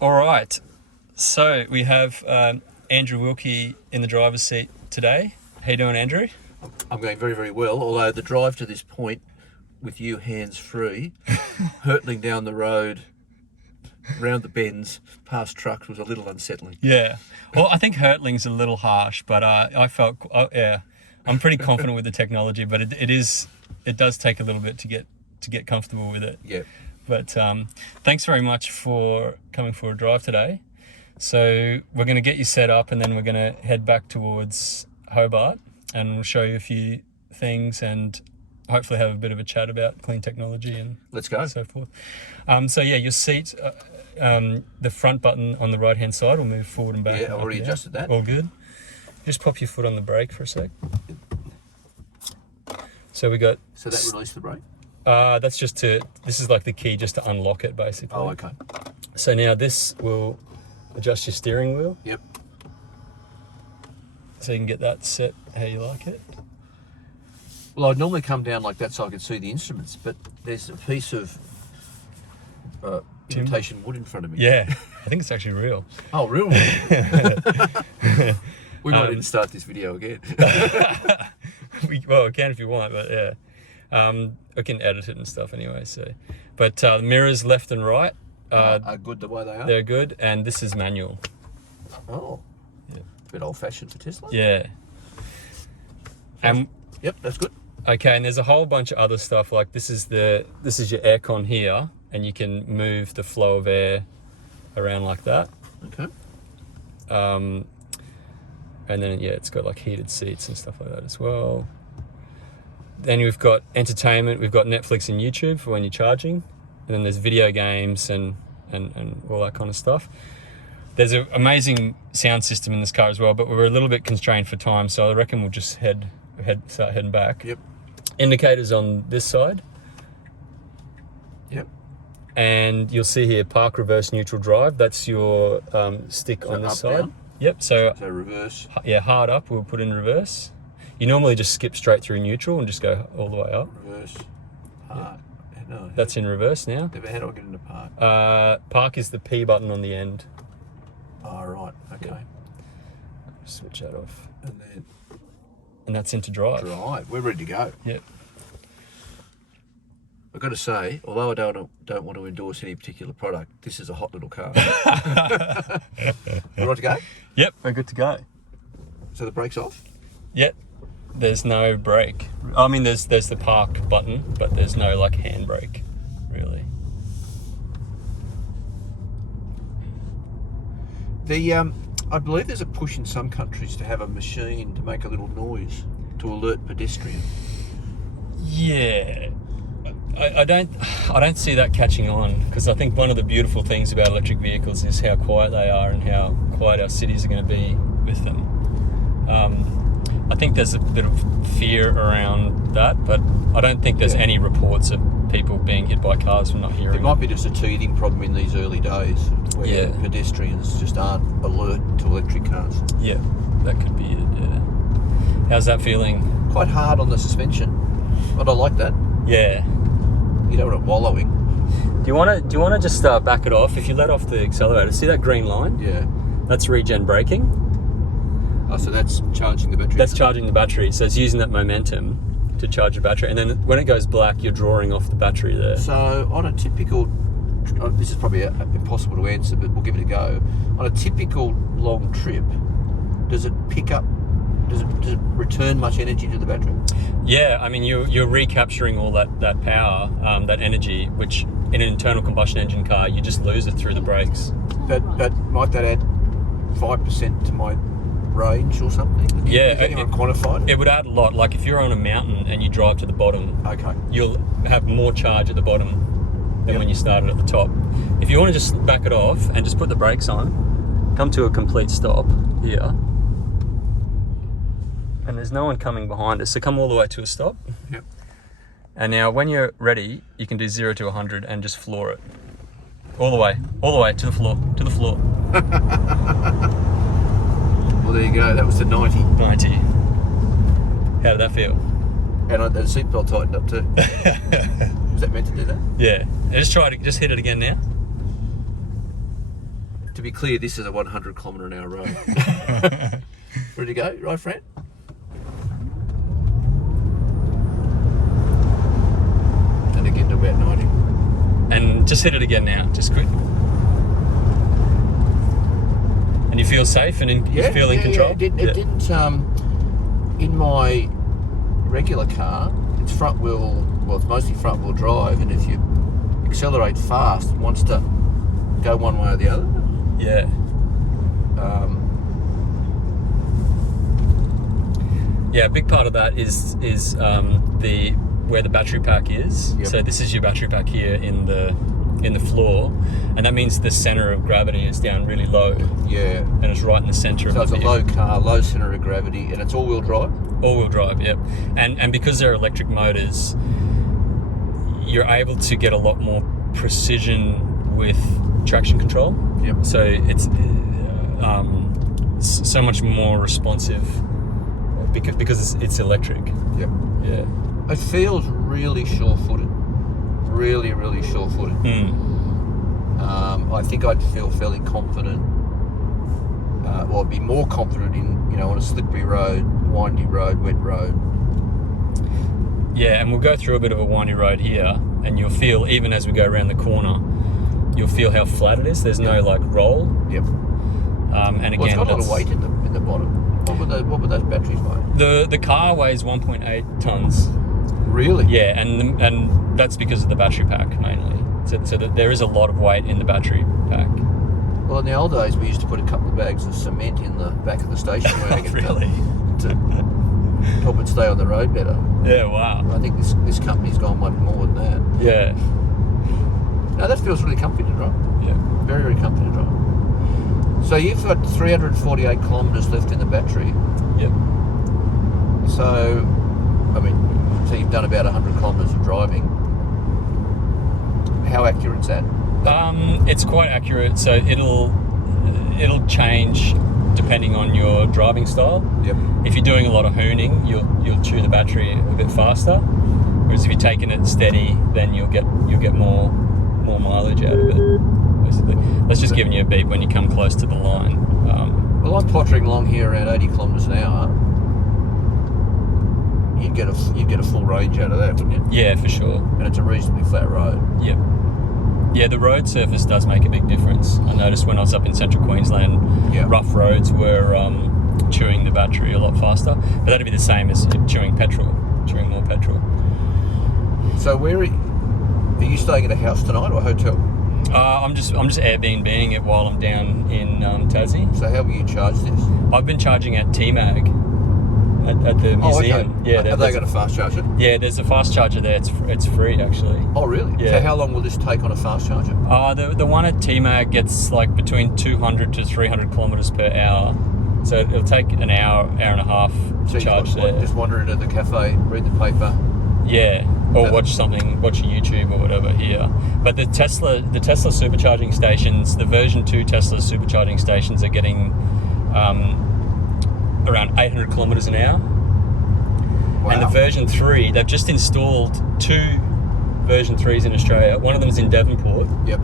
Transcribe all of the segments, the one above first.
All right, so we have Andrew Wilkie in the driver's seat today. How you doing, Andrew? I'm going very, very well, although the drive to this point, with you hands-free, hurtling down the road, round the bends, past trucks, was a little unsettling. Yeah, well, I think hurtling's a little harsh, but I felt, I'm pretty confident with the technology, but it does take a little bit to get comfortable with it. Yeah. But thanks very much for coming for a drive today. So we're going to get you set up and then we're going to head back towards Hobart and we'll show you a few things and hopefully have a bit of a chat about clean technology and Let's go. so forth. So yeah, your seat, the front button on the right-hand side will move forward and back. Yeah, I already adjusted that. All good. Just pop your foot on the brake for a sec. So we got... So that released the brake? That's just this is like the key just to unlock it basically. Oh, okay. So now this will adjust your steering wheel. Yep. So you can get that set how you like it. Well, I'd normally come down like that so I could see the instruments, but there's a piece of imitation wood in front of me. Yeah, I think it's actually real. Oh, real? We might even start this video again. We can if you want, but yeah. I can edit it and stuff anyway, so. But the mirrors left and right. Are good the way they are? They're good, and this is manual. Oh. Yeah. A bit old-fashioned for Tesla? Yeah. And yep, that's good. okay, and there's a whole bunch of other stuff, like this is your aircon here, and you can move the flow of air around like that. Okay. And then, yeah, it's got like heated seats and stuff like that as well. Then we've got entertainment, we've got Netflix and YouTube for when you're charging. And then there's video games and all that kind of stuff. There's an amazing sound system in this car as well, but we're a little bit constrained for time, so I reckon we'll just start heading back. Yep. Indicators on this side. Yep. And you'll see here, park, reverse, neutral, drive. That's your stick on this side. Down? Yep, so reverse. yeah, hard up, we'll put in reverse. You normally just skip straight through neutral and just go all the way up. Reverse. Park. Yeah. No. That's in reverse now. How do I get into park? Park is the P button on the end. Oh, right. Okay. Yeah. Switch that off. And then And that's into drive. We're ready to go. Yep. I've got to say, although I don't want to endorse any particular product, this is a hot little car. We ready to go? Yep, we're good to go. So the brake's off? Yep. There's no brake. I mean, there's the park button, but there's no like handbrake, really. I believe there's a push in some countries to have a machine to make a little noise to alert pedestrian. Yeah. I don't see that catching on, because I think one of the beautiful things about electric vehicles is how quiet they are and how quiet our cities are going to be with them. I think there's a bit of fear around that, but I don't think there's any reports of people being hit by cars from not hearing. It might be just a teething problem in these early days where pedestrians just aren't alert to electric cars. Yeah, that could be it, yeah. How's that feeling? Quite hard on the suspension, but I like that. Yeah. You don't want it wallowing. Do you want to just back it off? If you let off the accelerator, see that green line? Yeah. That's regen braking. Oh, so that's charging the battery? That's charging the battery. So it's using that momentum to charge the battery. And then when it goes black, you're drawing off the battery there. So on a typical, this is probably impossible to answer, but we'll give it a go. On a typical long trip, does it pick up, does it return much energy to the battery? Yeah, I mean, you're recapturing all that power, that energy, which in an internal combustion engine car, you just lose it through the brakes. But might that add 5% to my range or something? Yeah. Has anyone quantified it? It would add a lot. Like if you're on a mountain and you drive to the bottom, okay, you'll have more charge at the bottom than when you started at the top. If you want to just back it off and just put the brakes on, come to a complete stop here. And there's no one coming behind us, so come all the way to a stop. Yep. And now when you're ready, you can do 0 to 100 and just floor it. All the way to the floor, Well, there you go, that was the 90. 90. How did that feel? And the seatbelt tightened up too. Was that meant to do that? Yeah. Just hit it again now. To be clear, this is a 100 kilometre an hour road. Ready to go? Right, Fran? And again to about 90. And just hit it again now, just quick. And you feel safe and you feel in control? It didn't, in my regular car, it's front wheel, well, it's mostly front wheel drive, and if you accelerate fast, it wants to go one way or the other. Yeah. Yeah, a big part of that is the where the battery pack is. Yep. So this is your battery pack here in the floor, and that means the center of gravity is down really low. Yeah. And it's right in the center So of it's the a vehicle. low car, low centre of gravity, and it's all-wheel drive? All-wheel drive, yep. And because they're electric motors, you're able to get a lot more precision with traction control. Yep. So it's so much more responsive because it's electric. Yep. Yeah. It feels really sure-footed. Really, really sure-footed. I think I'd feel fairly confident, or I'd be more confident in, on a slippery road, windy road, wet road. Yeah, and we'll go through a bit of a windy road here, and you'll feel, even as we go around the corner, you'll feel how flat it is. There's no roll. Yep. And again, Well, it's got a lot of weight in the bottom. What were those batteries weigh? The car weighs 1.8 tons. Really? Yeah, and that's because of the battery pack mainly. So that there is a lot of weight in the battery pack. Well, in the old days, we used to put a couple of bags of cement in the back of the station wagon Really? to help it stay on the road better. Yeah, wow. I think this company's gone much more than that. Yeah. No, that feels really comfy to drive. Yeah. Very, very comfy to drive. So you've got 348 kilometres left in the battery. Yep. So, so you've done about 100 kilometres of driving. How accurate is that? It's quite accurate. So it'll change depending on your driving style. Yep. If you're doing a lot of hooning, you'll chew the battery a bit faster. Whereas if you're taking it steady, then you'll get more mileage out of it. Basically, that's just giving you a beep when you come close to the line. Well, I'm pottering along here around 80 kilometres an hour. You'd get a full range out of that, wouldn't you? Yeah, for sure. And it's a reasonably flat road. Yep. Yeah, the road surface does make a big difference. I noticed when I was up in central Queensland, rough roads were chewing the battery a lot faster. But that'd be the same as chewing more petrol. So are you staying at a house tonight or a hotel? I'm just Airbnb-ing it while I'm down in Tassie. So how will you charge this? I've been charging at T-Mag at the museum. Oh, okay. Yeah, Have they got a fast charger? Yeah, there's a fast charger there. It's free actually. Oh, really? Yeah. So how long will this take on a fast charger? The one at T-Mag gets like between 200 to 300 kilometers per hour. So it'll take an hour and a half to charge there. Just wander into the cafe, read the paper. Yeah, or watch a YouTube or whatever here. But the Tesla supercharging stations, the version 2 Tesla supercharging stations are getting around 800 kilometers an hour. Wow. And the version 3, they've just installed 2 version 3s in Australia. One of them's in Devonport. Yep.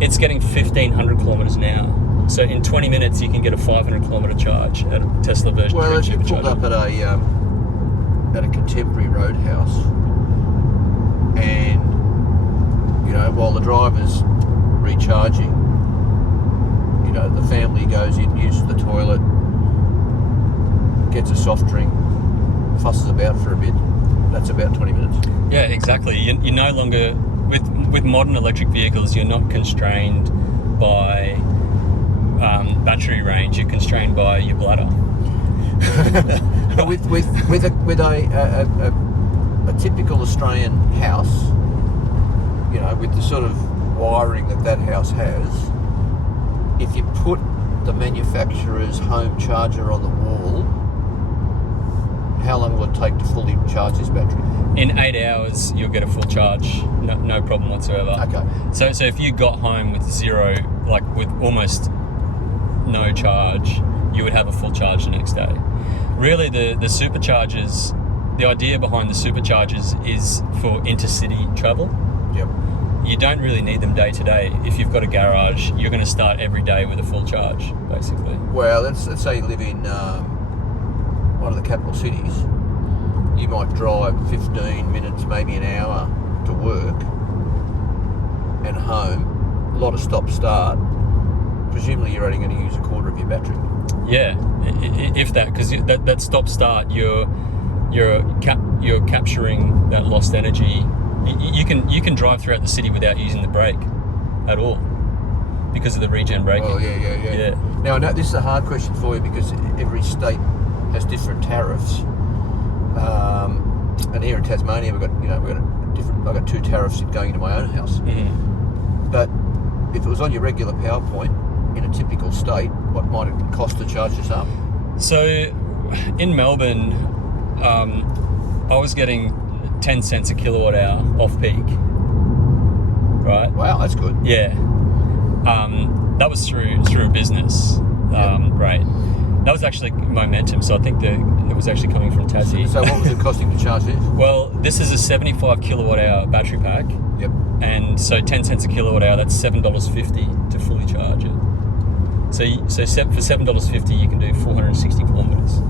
It's getting 1,500 kilometers an hour. So in 20 minutes, you can get a 500 kilometer charge at a Tesla version 3 Well, if you supercharger. pulled up at a contemporary roadhouse, and while the driver's recharging, the family goes in, uses the toilet, gets a soft drink, fusses about for a bit. That's about 20 minutes. Yeah, exactly. You're no longer with modern electric vehicles. You're not constrained by battery range. You're constrained by your bladder. But with a typical Australian house, with the sort of wiring that house has, if you put the manufacturer's home charger on the wall, how long will it take to fully charge this battery? In 8 hours, you'll get a full charge. No problem whatsoever. Okay. So if you got home with zero, like with almost no charge, you would have a full charge the next day. Really, the superchargers, the idea behind the superchargers is for intercity travel. Yep. you don't really need them day to day. If you've got a garage, you're going to start every day with a full charge, basically. Well, let's say you live in one of the capital cities. You might drive 15 minutes, maybe an hour to work and home. A lot of stop-start. Presumably you're only going to use a quarter of your battery. Yeah, if that, because that stop-start, you're capturing that lost energy. You can drive throughout the city without using the brake at all because of the regen braking. Oh yeah. Now I know this is a hard question for you because every state has different tariffs. And here in Tasmania I've got 2 tariffs going into my own house. Mm-hmm. But if it was on your regular power point in a typical state, what might it cost to charge this up? So in Melbourne, I was getting 10 cents a kilowatt hour off peak. Right? Wow, that's good. Yeah. That was through a business rate. That was actually Momentum, so I think it was actually coming from Tassie. So what was it costing to charge this? Well, this is a 75 kilowatt hour battery pack. Yep. And so 10 cents a kilowatt hour, that's $7.50 to fully charge it. So for $7.50 you can do 460 kilometres.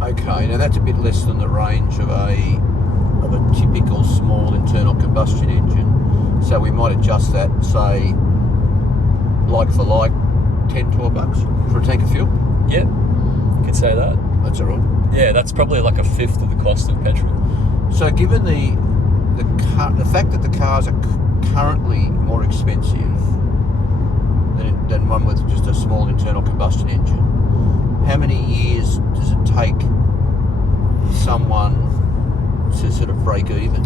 Okay, now that's a bit less than the range of a typical small internal combustion engine. So we might adjust that, say, like for like, $10-12 for a tank of fuel. Yeah, you could say that. That's all right. Yeah, that's probably like a fifth of the cost of petrol. So given the fact that the cars are currently more expensive than one with just a small internal combustion engine, how many years does it take someone to sort of break even?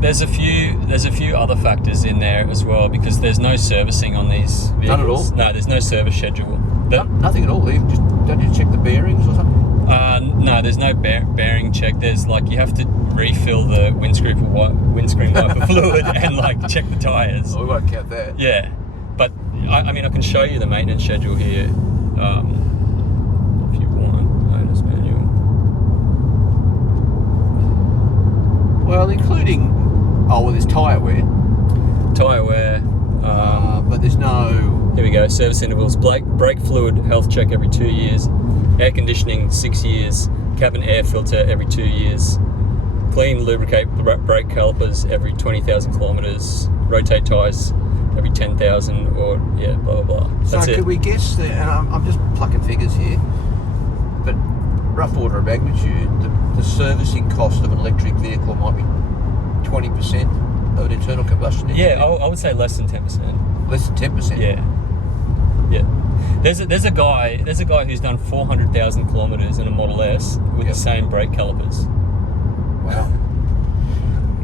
There's a few other factors in there as well because there's no servicing on these vehicles. None at all? No, there's no service schedule. Nothing at all. Even don't you check the bearings or something? No, there's no bearing check. There's you have to refill the windscreen wiper fluid and check the tyres. Oh, we won't count that. Yeah, but I mean I can show you the maintenance schedule here if you want. Owner's manual. Well, including there's tyre wear. Tyre wear. But there's no. Here we go. Service intervals. Brake fluid health check every 2 years. Air conditioning 6 years. Cabin air filter every 2 years. Clean lubricate brake calipers every 20,000 kilometres. Rotate tyres every 10,000 or blah blah blah. That's so it. Could we guess that? And I'm just plucking figures here, but rough order of magnitude, the servicing cost of an electric vehicle might be 20% of an internal combustion engine. Yeah, I would say less than 10%. Less than 10%. Yeah. There's a guy who's done 400,000 kilometres in a Model S with the same brake calipers. Wow.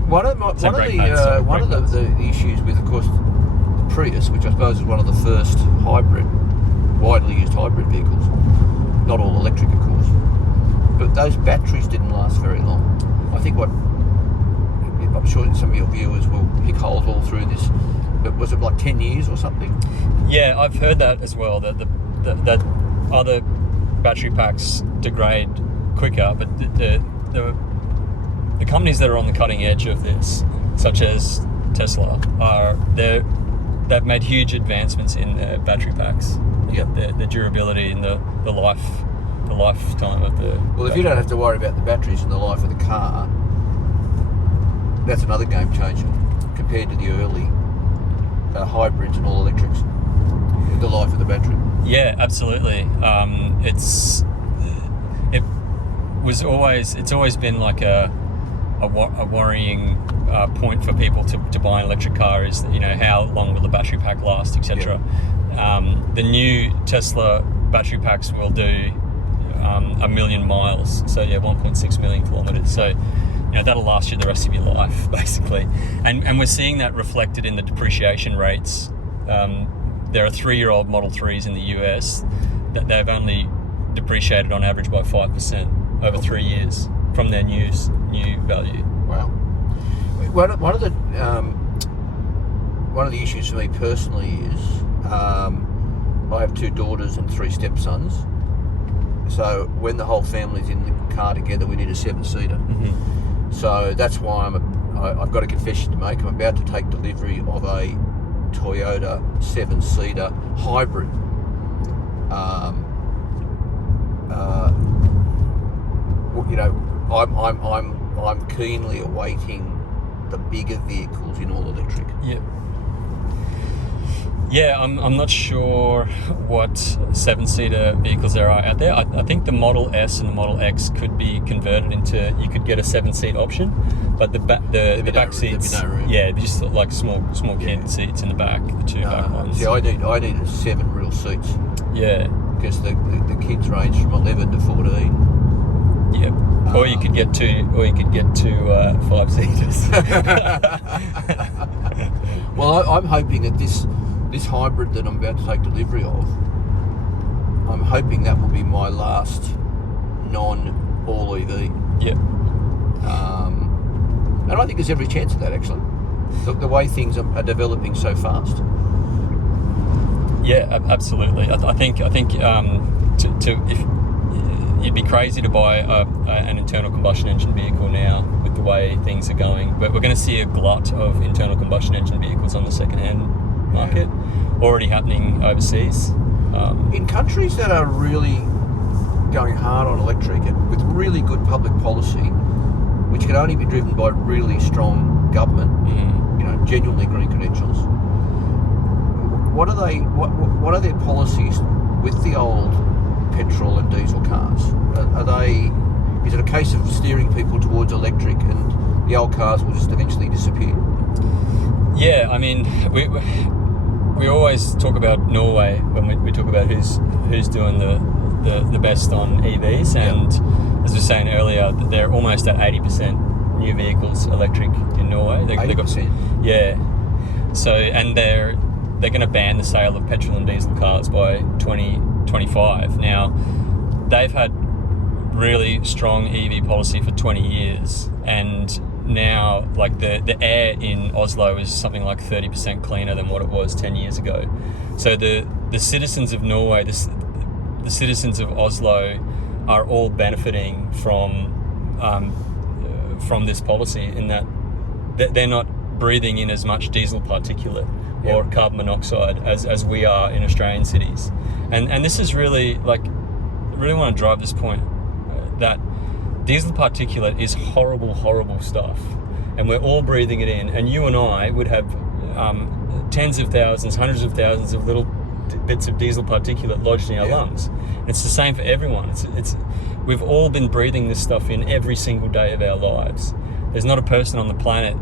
One of the issues with, of course, the Prius, which I suppose is one of the first widely used hybrid vehicles, not all electric, of course, but those batteries didn't last very long. I think I'm sure some of your viewers will pick holes all through this, but was it 10 years or something? Yeah, I've heard that as well, that that other battery packs degrade quicker, but the companies that are on the cutting edge of this, such as Tesla, they've made huge advancements in their battery packs. Yep. The durability and the lifetime of the. Well, if you don't have to worry about the batteries and the life of the car, that's another game changer compared to the early hybrids and all electrics. The life of the battery. Yeah, absolutely. It's always been a worrying point for people to buy an electric car is how long will the battery pack last, etc. Yep. The new Tesla battery packs will do 1 million miles, so 1.6 million kilometers. So that'll last you the rest of your life, basically. And we're seeing that reflected in the depreciation rates. There are 3-year-old Model 3s in the US that they've only depreciated on average by 5% over 3 years from their new value. Wow. One of the issues for me personally is I have 2 daughters and 3 stepsons. So when the whole family's in the car together, we need a 7-seater. Mm-hmm. So that's why I'm I've got a confession to make. I'm about to take delivery of a Toyota 7-seater hybrid. You know, I'm keenly awaiting the bigger vehicles in all electric. Yeah, I'm not sure what 7-seater vehicles there are out there. I think the Model S and the Model X could be converted into, you could get a 7-seat option, but the back seats, just like small kid seats in the back, the two back ones. See, I need 7 real seats. Yeah. Because the kids range from 11 to 14. Yep. Or you could get two 5-seaters. Well, I'm hoping that this hybrid that I'm about to take delivery of, I'm hoping that will be my last non-all EV. Yep. And I think there's every chance of that, actually. The way things are developing so fast. Yeah, absolutely. I think if you'd be crazy to buy an internal combustion engine vehicle now with the way things are going, but we're going to see a glut of internal combustion engine vehicles on the second-hand market, already happening overseas. In countries that are really going hard on electric and with really good public policy, which can only be driven by really strong government, genuinely green credentials. What are their policies with the old petrol and diesel cars? Is it a case of steering people towards electric and the old cars will just eventually disappear? Yeah, I mean, we always talk about Norway when we talk about who's doing the best on EVs, and as we were saying earlier, they're almost at 80% new vehicles electric in Norway. 80%? Yeah. So, and they're going to ban the sale of petrol and diesel cars by 2025. Now, they've had really strong EV policy for 20 years, and now like the air in Oslo is something like 30% cleaner than what it was 10 years ago. So the citizens of Norway, the citizens of Oslo are all benefiting from this policy, in that they're not breathing in as much diesel particulate or carbon monoxide as we are in Australian cities. And this is really, really want to drive this point, that diesel particulate is horrible stuff, and we're all breathing it in, and you and I would have tens of thousands, hundreds of thousands of little bits of diesel particulate lodged in our lungs. It's the same for everyone. We've all been breathing this stuff in every single day of our lives. There's not a person on the planet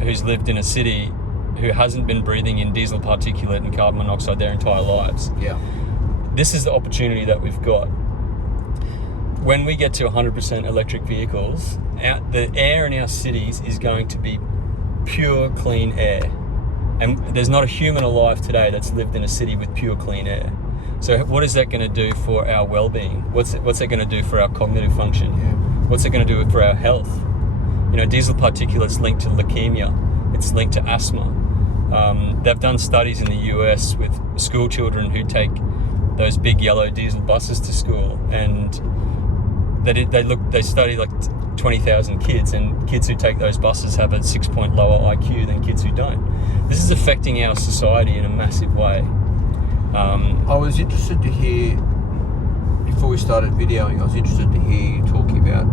who's lived in a city who hasn't been breathing in diesel particulate and carbon monoxide their entire lives. Yeah. This is the opportunity that we've got. When we get to 100% electric vehicles, the air in our cities is going to be pure, clean air. And there's not a human alive today that's lived in a city with pure, clean air. So what is that going to do for our well-being? What's it going to do for our cognitive function? Yeah. What's it going to do for our health? Diesel particulate's linked to leukemia. It's linked to asthma. They've done studies in the US with school children who take those big yellow diesel buses to school, and they study like 20,000 kids, and kids who take those buses have a 6-point lower IQ than kids who don't. This is affecting our society in a massive way. I was interested to hear, before we started videoing, I was interested to hear you talking about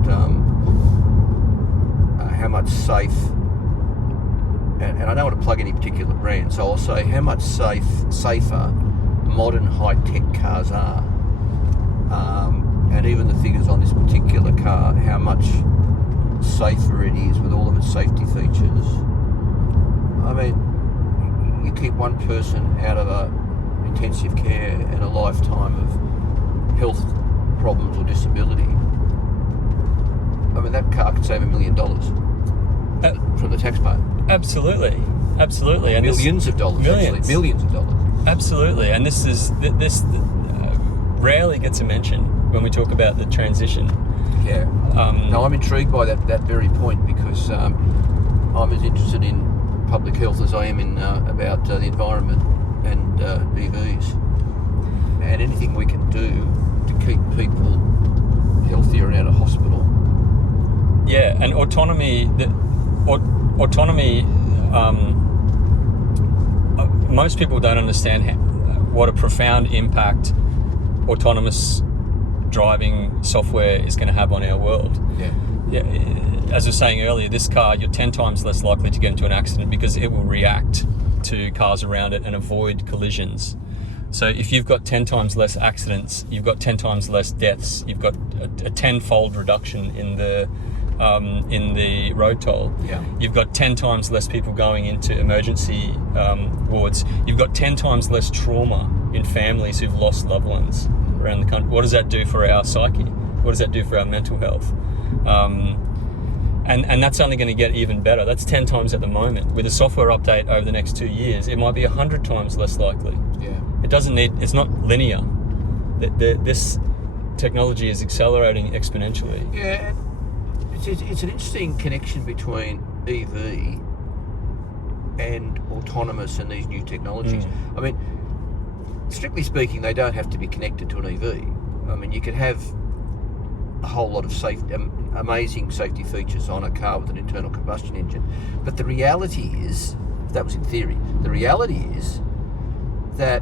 how much and I don't want to plug any particular brand, so I'll say how much safer modern high-tech cars are. And even the figures on this particular car, how much safer it is with all of its safety features. I mean, you keep one person out of intensive care and a lifetime of health problems or disability. I mean, that car could save $1 million from the taxpayer. Absolutely. And millions of dollars. Absolutely. And this rarely gets a mention when we talk about the transition. Yeah. No, I'm intrigued by that very point, because I'm as interested in public health as I am in about the environment and EVs, and anything we can do to keep people healthier and out of hospital. Yeah, and autonomy. autonomy, most people don't understand what a profound impact autonomous driving software is going to have on our world. Yeah. As I was saying earlier, this car, you're 10 times less likely to get into an accident because it will react to cars around it and avoid collisions. So if you've got 10 times less accidents, you've got 10 times less deaths, you've got a 10-fold reduction in the road toll. Yeah. You've got 10 times less people going into emergency wards. You've got 10 times less trauma in families who've lost loved ones around the country. What does that do for our psyche? What does that do for our mental health? And that's only going to get even better. That's 10 times at the moment. With a software update over the next 2 years, it might be 100 times less likely. Yeah. It's not linear. This technology is accelerating exponentially. Yeah. It's an interesting connection between EV and autonomous and these new technologies. I mean, strictly speaking, they don't have to be connected to an EV. I mean, you could have a whole lot of amazing safety features on a car with an internal combustion engine. But the reality is, that was in theory, the reality is that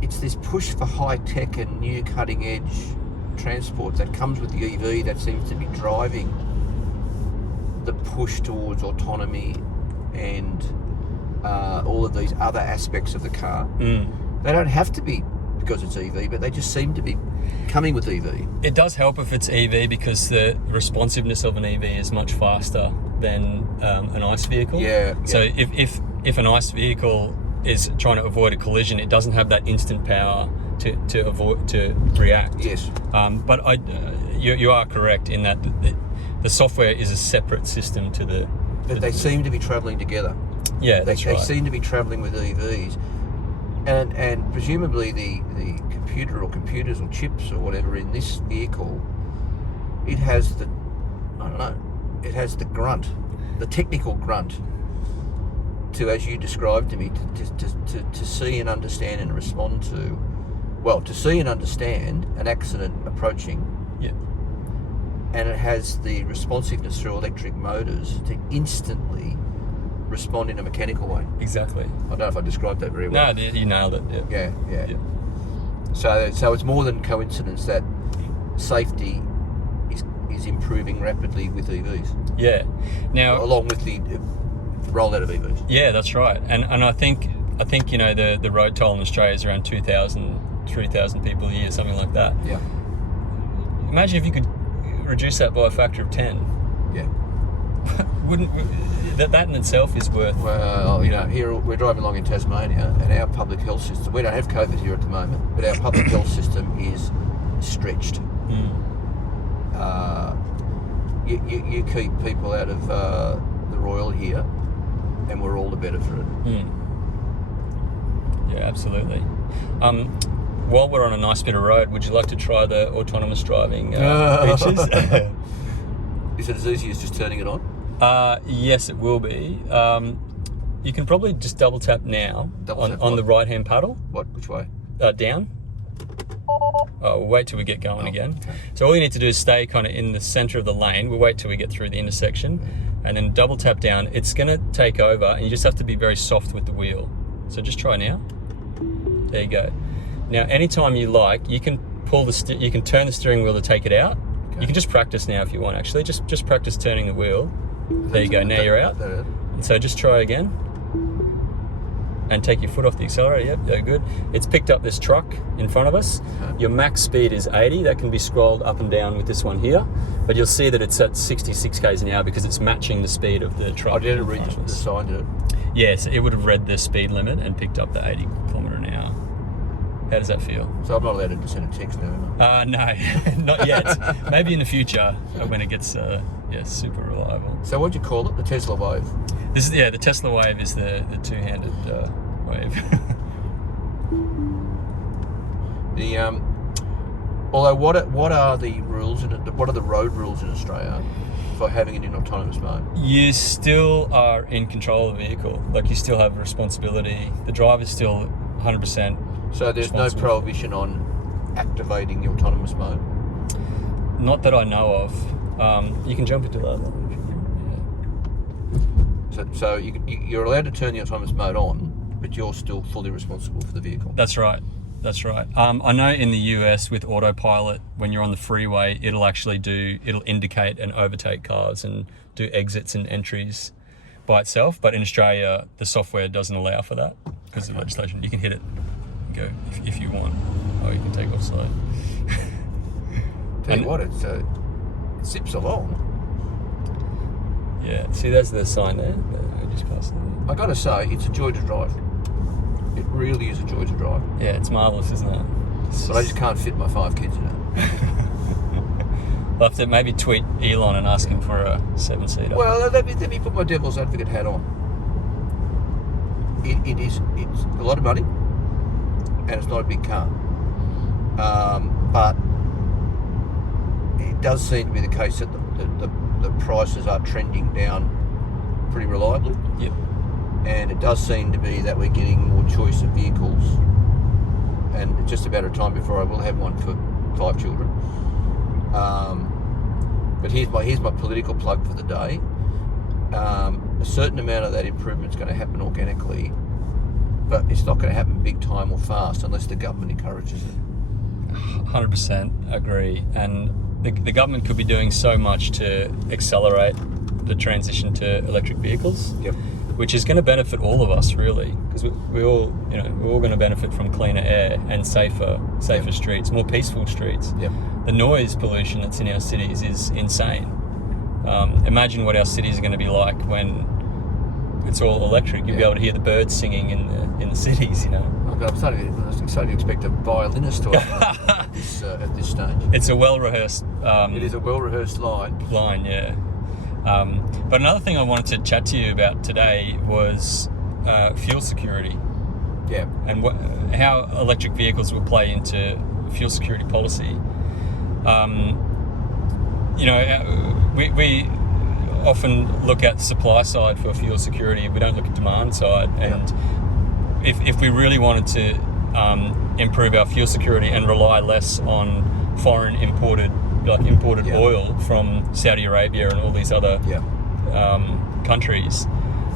it's this push for high-tech and new cutting-edge transport that comes with the EV that seems to be driving the push towards autonomy and all of these other aspects of the car. They don't have to be because it's EV, but they just seem to be coming with EV. It does help if it's EV because the responsiveness of an EV is much faster than an ICE vehicle. Yeah. So if an ICE vehicle is trying to avoid a collision, it doesn't have that instant power to react. Yes. But you are correct in that the software is a separate system to the. But they seem to be travelling together. Yeah, that's right. They seem to be travelling with EVs, and presumably the computer or computers or chips or whatever in this vehicle, it has the grunt, the technical grunt, to, as you described to me, to see and understand and respond to, to see and understand an accident approaching. Yeah. And it has the responsiveness through electric motors to instantly respond in a mechanical way. Exactly. I don't know if I described that very well. No, you nailed it. Yeah. Yeah. So it's more than coincidence that safety is improving rapidly with EVs. Yeah. Now, along with the rollout of EVs. Yeah, that's right. And I think the road toll in Australia is around 3,000 people a year, something like that. Yeah. Imagine if you could reduce that by a factor of 10. Yeah. Wouldn't that in itself is worth. Well, here we're driving along in Tasmania, and our public health system, we don't have COVID here at the moment, but our public health system is stretched. You keep people out of the Royal here, and we're all the better for it. Yeah, absolutely. While we're on a nice bit of road, would you like to try the autonomous driving features? Is it as easy as just turning it on? Yes, it will be. You can probably just double tap now on the right hand paddle. Which way? Down. We'll wait till we get going again. Okay. So all you need to do is stay kind of in the center of the lane. We'll wait till we get through the intersection and then double tap down. It's going to take over and you just have to be very soft with the wheel. So just try now. There you go. Now, anytime you like, you can you can turn the steering wheel to take it out. Okay. You can just practice now if you want, actually. Just practice turning the wheel. There you go. Now you're out. And so just try again. And take your foot off the accelerator. Yep, very good. It's picked up this truck in front of us. Okay. Your max speed is 80. That can be scrolled up and down with this one here. But you'll see that it's at 66 k's an hour because it's matching the speed of the truck. Did it read the sign, did it? Yes, it would have read the speed limit and picked up the 80 kilometre an hour. How does that feel? So I'm not allowed to send a text now, am I? No, not yet. Maybe in the future when it gets super reliable. So what'd you call it? The Tesla Wave? The Tesla Wave is the two-handed wave. Although what are the rules what are the road rules in Australia for having it in autonomous mode? You still are in control of the vehicle. Like you still have responsibility. The driver's still 100%. So there's no prohibition on activating the autonomous mode? Not that I know of. You can jump into that one if you can. So you're allowed to turn the autonomous mode on, but you're still fully responsible for the vehicle. That's right. I know in the US with autopilot, when you're on the freeway, it'll indicate and overtake cars and do exits and entries by itself. But in Australia, the software doesn't allow for that because of legislation. You can hit it and go if you want, or you can take off slow. Tell you what, it zips along. Yeah, see, there's the sign there. I just passed it. I got to say, it's a joy to drive. It really is a joy to drive. Yeah, it's marvellous, isn't it? But I just can't fit my 5 kids in it. I'll have to maybe tweet Elon and ask him for a 7-seater. Well, let me put my devil's advocate hat on. It's a lot of money, and it's not a big car. But it does seem to be the case that the prices are trending down pretty reliably. Yep. And it does seem to be that we're getting more choice of vehicles, and it's just a matter of time before I will have one for 5 children. But here's my political plug for the day. A certain amount of that improvement's going to happen organically, but it's not going to happen big time or fast unless the government encourages it. 100% agree. And the government could be doing so much to accelerate the transition to electric vehicles. Yep. Which is going to benefit all of us, really, because we're all going to benefit from cleaner air and safer streets, more peaceful streets. Yep. The noise pollution that's in our cities is insane. Imagine what our cities are going to be like when it's all electric. You'll be able to hear the birds singing in the cities. I'm starting to expect a violinist to at this stage. It's a well-rehearsed. It is a well-rehearsed line. Yeah. But another thing I wanted to chat to you about today was fuel security. Yeah. And how electric vehicles will play into fuel security policy. We often look at the supply side for fuel security. We don't look at demand side. And if we really wanted to improve our fuel security and rely less on foreign imported oil from Saudi Arabia and all these other countries,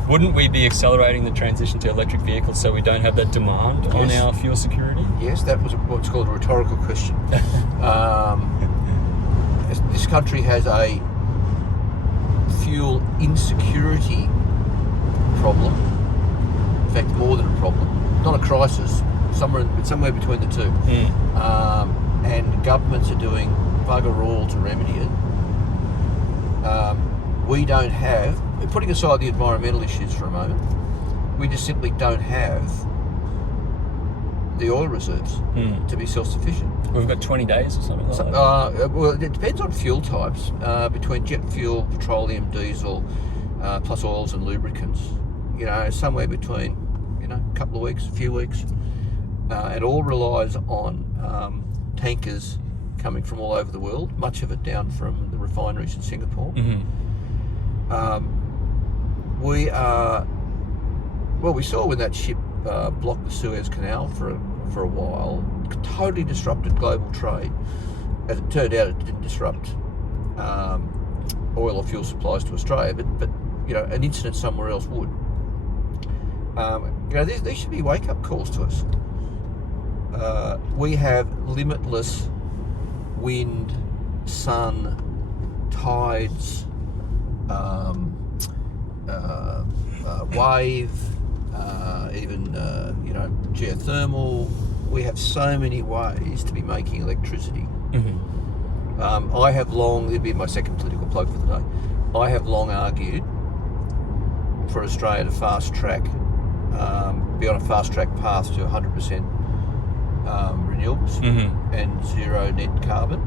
wouldn't we be accelerating the transition to electric vehicles so we don't have that demand on our fuel security? Yes, that was what's called a rhetorical question. This country has a fuel insecurity problem. In fact, more than a problem. Not a crisis. Somewhere between the two. And governments are doing bugger all to remedy it. We don't have, putting aside the environmental issues for a moment, we just simply don't have the oil reserves to be self-sufficient. We've got 20 days or something like that. Well, it depends on fuel types. Between jet fuel, petroleum, diesel, plus oils and lubricants, somewhere between, a couple of weeks, a few weeks. It all relies on tankers coming from all over the world, much of it down from the refineries in Singapore. We saw when that ship blocked the Suez Canal for a while, totally disrupted global trade. As it turned out, it didn't disrupt oil or fuel supplies to Australia, but an incident somewhere else would. These should be wake-up calls to us. We have limitless wind, sun, tides, wave, even geothermal. We have so many ways to be making electricity. I have long, it'd be my second political plug for the day, I have long argued for Australia to fast track, be on a fast track path to 100% renewables and zero net carbon.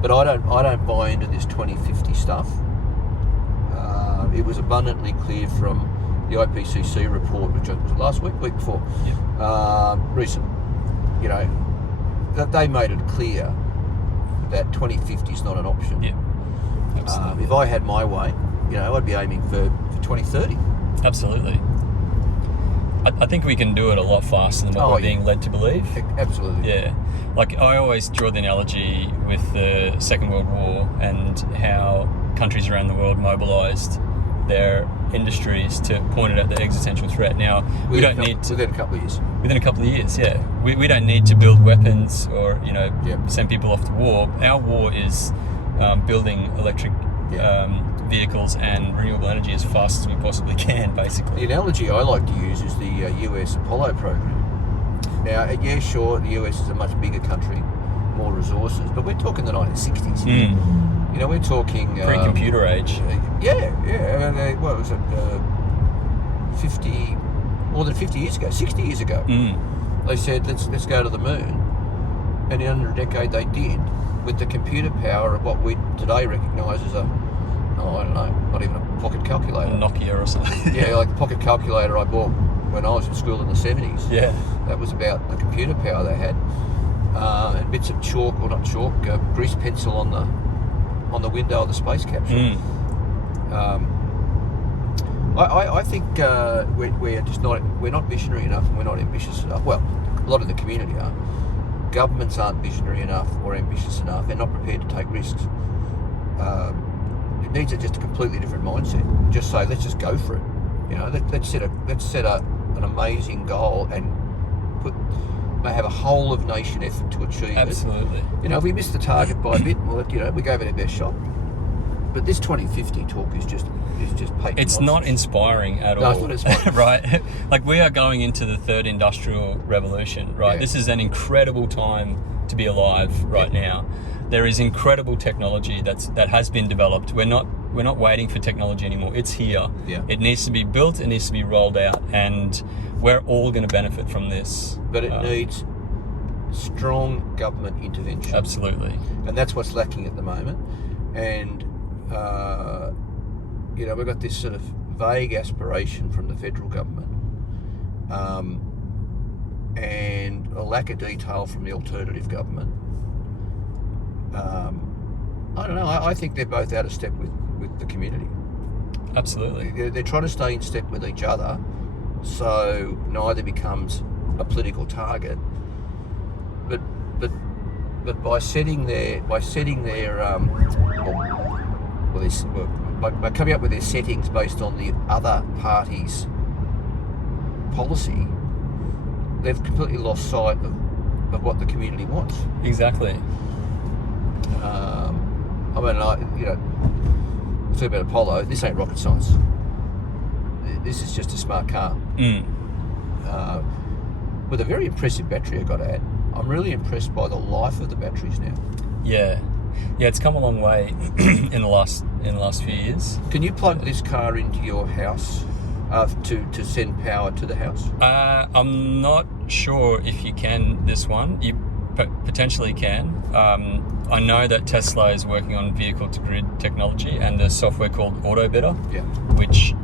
But I don't buy into this 2050 stuff. It was abundantly clear from the IPCC report, which was last week before, recent, that they made it clear that 2050 is not an option. Yeah, absolutely. If I had my way, I'd be aiming for 2030. Absolutely. I think we can do it a lot faster than what we're being led to believe. Absolutely. Yeah. Like, I always draw the analogy with the Second World War and how countries around the world mobilised their industries to point it at the existential threat. Now, we don't need to... Within a couple of years. Within a couple of years, yeah. We don't need to build weapons or, send people off to war. Our war is building electric vehicles and renewable energy as fast as we possibly can, basically. The analogy I like to use is the US Apollo program. Now, yeah, sure, the US is a much bigger country, more resources, but we're talking the 1960s here. We're talking... pre-computer age. What was it? 50... More than 50 years ago, 60 years ago. They said, let's go to the moon. And in under a decade they did, with the computer power of what we today recognise as I don't know, not even a pocket calculator. A Nokia or something. Yeah, like the pocket calculator I bought when I was in school in the 70s. Yeah. That was about the computer power they had. And bits of chalk, or not chalk, grease pencil on the window of the space capsule. I think we're not visionary enough, and we're not ambitious enough. Well, a lot of the community are. Governments aren't visionary enough or ambitious enough. They're not prepared to take risks. It needs just a completely different mindset. Just say, let's just go for it. Let's set an amazing goal and have a whole of nation effort to achieve it. Absolutely. If we miss the target by a bit, well, we gave it our best shot. But this 2050 talk is just patent. It's not inspiring at all. No, it's not inspiring. Right? Like, we are going into the third industrial revolution, right? Yeah. This is an incredible time to be alive right now. There is incredible technology that has been developed. We're not waiting for technology anymore. It's here. Yeah. It needs to be built, it needs to be rolled out, and we're all going to benefit from this. But it needs strong government intervention. Absolutely. And that's what's lacking at the moment. And we've got this sort of vague aspiration from the federal government, and a lack of detail from the alternative government. I don't know. I think they're both out of step with the community. Absolutely. They're trying to stay in step with each other, so neither becomes a political target. But by coming up with their settings based on the other party's policy, they've completely lost sight of what the community wants. Exactly. Talk about Apollo. This ain't rocket science. This is just a smart car. With a very impressive battery, I got to add. I'm really impressed by the life of the batteries now. Yeah, it's come a long way in the last few years. Can you plug this car into your house to send power to the house? I'm not sure if you can. This one you potentially can. I know that Tesla is working on vehicle-to-grid technology and the software called AutoBidder, which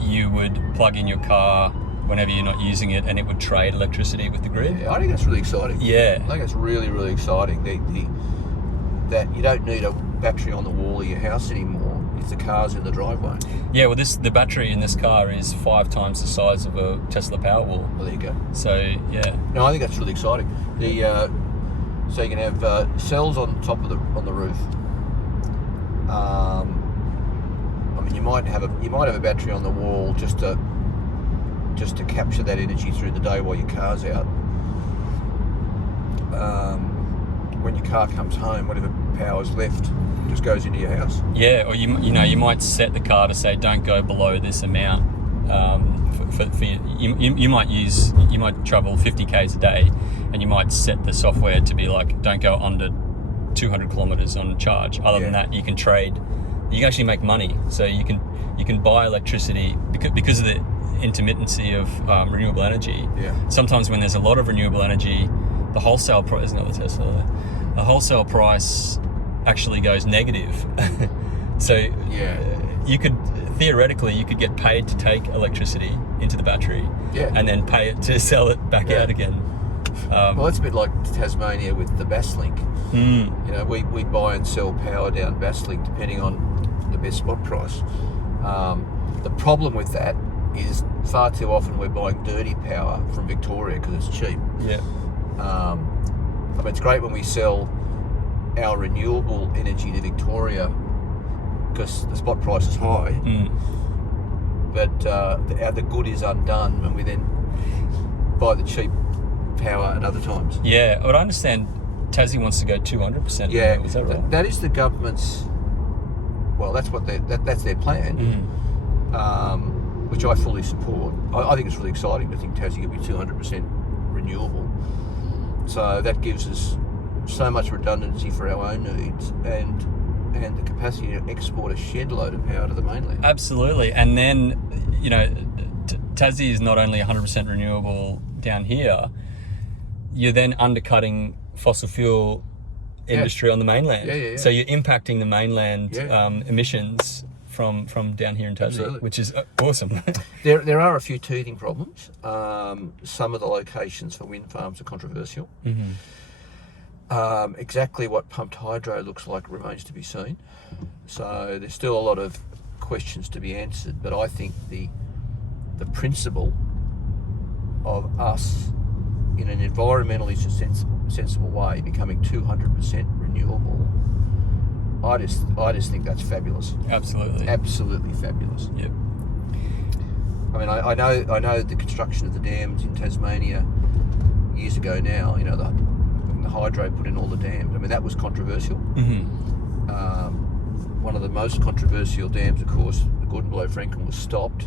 you would plug in your car whenever you're not using it, and it would trade electricity with the grid. Yeah, I think that's really exciting. Yeah. I think that's really, really exciting. That you don't need a battery on the wall of your house anymore if the car's in the driveway. Yeah, well, the battery in this car is 5 times the size of a Tesla Powerwall. Well, there you go. So, yeah. No, I think that's really exciting. So you can have cells on top of on the roof. You might have a battery on the wall just to capture that energy through the day while your car's out. When your car comes home, whatever power's left just goes into your house. Yeah, or you might set the car to say don't go below this amount. You might travel 50 k's a day, and you might set the software to be like don't go under 200 kilometers on charge. Other than that, you can trade. You can actually make money. So you can buy electricity because of the intermittency of renewable energy. Yeah. Sometimes when there's a lot of renewable energy, the wholesale price, not the Tesla, the wholesale price actually goes negative. So you could theoretically get paid to take electricity into the battery, and then pay it to sell it back out again. Well, it's a bit like Tasmania with the Basslink. We buy and sell power down Basslink depending on the best spot price. The problem with that is far too often we're buying dirty power from Victoria because it's cheap. Yeah. It's great when we sell our renewable energy to Victoria because the spot price is high. But the good is undone when we then buy the cheap power at other times. Yeah, but I understand Tassie wants to go 200%. Yeah, is that right? That is the government's. Well, that's what that's their plan, which I fully support. I think it's really exciting to think Tassie could be 200% renewable. So that gives us so much redundancy for our own needs and the capacity to export a shed load of power to the mainland. Absolutely, and then Tassie is not only 100% renewable down here. You're then undercutting fossil fuel industry on the mainland. Yeah. So you're impacting the mainland emissions from down here in Tassie, Absolutely. which is awesome. There are a few teething problems. Some of the locations for wind farms are controversial. Exactly what pumped hydro looks like remains to be seen. So there's still a lot of questions to be answered, but I think the principle of us in an environmentally sensible way becoming 200% renewable, I just think that's fabulous. Absolutely fabulous. Yep. I mean, I know the construction of the dams in Tasmania years ago now. The hydro put in all the dams. I mean, that was controversial. One of the most controversial dams, of course, the Gordon Franklin, was stopped.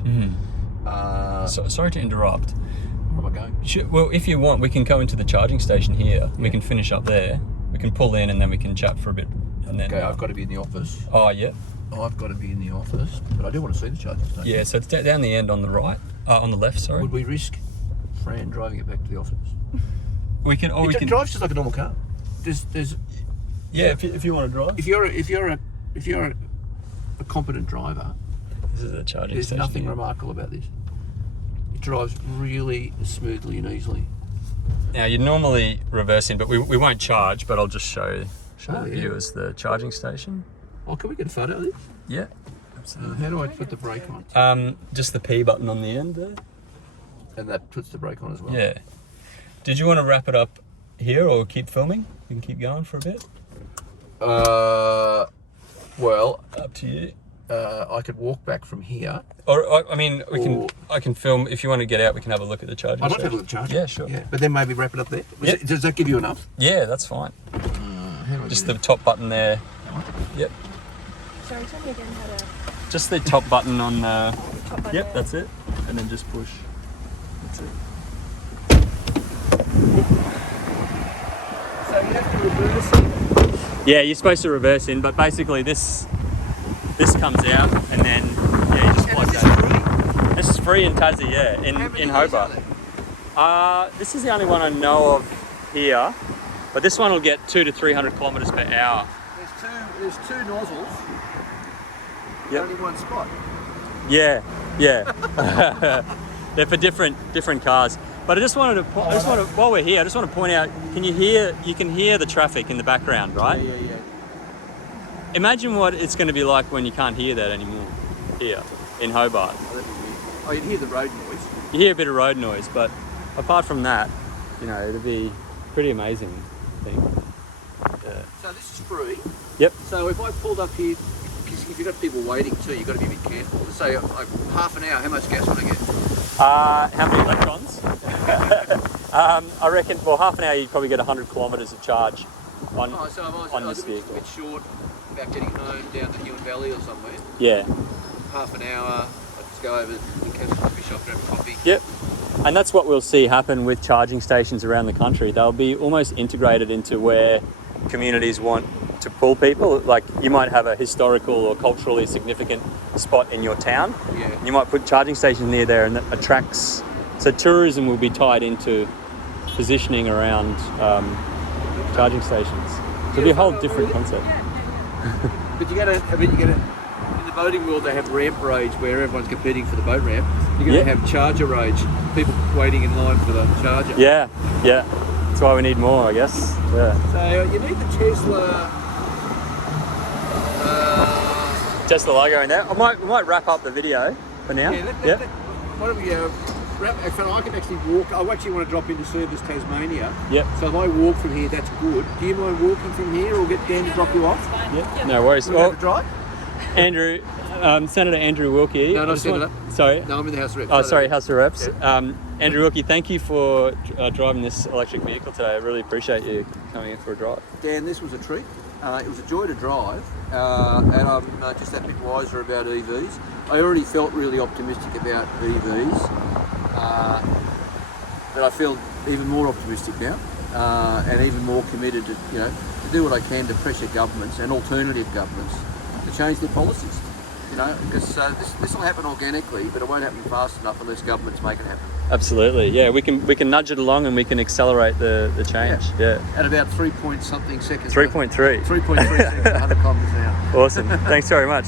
Sorry to interrupt. Where am I going? Well, if you want, we can go into the charging station here. We can finish up there. We can pull in and then we can chat for a bit. And then, okay, I've got to be in the office. Oh, yeah. I've got to be in the office, but I do want to see the charging station. Yeah, so it's down the end on the right, on the left. Sorry. Would we risk Fran driving it back to the office? We can. Or we can. It drives just like a normal car. There's. Yeah, if you want to drive. If you're a competent driver, this is a charging there's station. nothing remarkable about this. It drives really smoothly and easily. Now you'd normally reverse in, but we won't charge. But I'll just show the yeah. viewers the charging station. Oh, can we get a photo of this? Yeah, absolutely. How do I put the brake on? Just the P button on the end there. And that puts the brake on as well. Yeah. Did you want to wrap it up here or keep filming? We can keep going for a bit. Well, up to you. I could walk back from here. Or I mean, I can film. If you want to get out, we can have a look at the charging I'd like to station. have a look at the charger. Yeah, sure. Yeah, but then maybe wrap it up there. Yep. Does that give you enough? Yeah, that's fine. How do I Just do the top button there. Yep. Sorry, tell me again how to... Just the top button on. Top button Yep, there. that's it. And then just push. That's it. So you have to reverse it. Yeah, you're supposed to reverse in, but basically this comes out and then you just plug that. This is free in Tassie, yeah, in Hobart. This is the only one I know of here, but this one will get 200 to 300 kilometers per hour. There's two nozzles. Yep. Only one spot. Yeah. They're for different cars. But I just wanted to while we're here, I just want to point out, you can hear the traffic in the background, right? Yeah. Imagine what it's going to be like when you can't hear that anymore here in Hobart. Oh, that'd be weird. Oh, you'd hear the road noise. You hear a bit of road noise, but apart from that, it'd be pretty amazing, I think. Yeah. So this is free. Yep. So if I pulled up here, because if you've got people waiting too, you've got to be a bit careful. Let's say half an hour, how much gas would I get? How many electrons? I reckon, half an hour you'd probably get 100 kilometres of charge on So if on I was this a bit vehicle. short about getting home down the Huon Valley or somewhere, Yeah. half an hour, I'd just go over to the coffee shop and have a coffee. Yep. And that's what we'll see happen with charging stations around the country. They'll be almost integrated into where communities want to pull people. Like you might have a historical or culturally significant spot in your town. Yeah. You might put charging stations near there and that attracts. So tourism will be tied into positioning around charging stations. So it'll be a whole different concept. But in the boating world they have ramp rage where everyone's competing for the boat ramp. You're going to have charger rage, people waiting in line for the charger. Yeah. That's why we need more, I guess. Yeah. So you need the Tesla. Tesla logo in there. We might wrap up the video for now. Why don't we wrap? I can actually walk. I actually want to drop into Service Tasmania. Yep. So if I walk from here, that's good. Do you mind walking from here or get Dan to drop you off? Yep. No worries. Do we have to drive? Andrew, Senator Andrew Wilkie. No, I not just Senator. Sorry. No, I'm in the House of Reps. Oh, sorry, House of Reps. Yeah. Andrew Wilkie, thank you for driving this electric vehicle today. I really appreciate you coming in for a drive. Dan, this was a treat. It was a joy to drive, and I'm just that bit wiser about EVs. I already felt really optimistic about EVs, but I feel even more optimistic now, and even more committed to do what I can to pressure governments and alternative governments to change their policies. Because this will happen organically, but it won't happen fast enough unless governments make it happen. Absolutely, yeah. We can nudge it along and we can accelerate the change. Yeah. At about 3 point something seconds. 3.3. 3.3 seconds, 100 kilometres an hour. Awesome. Thanks very much.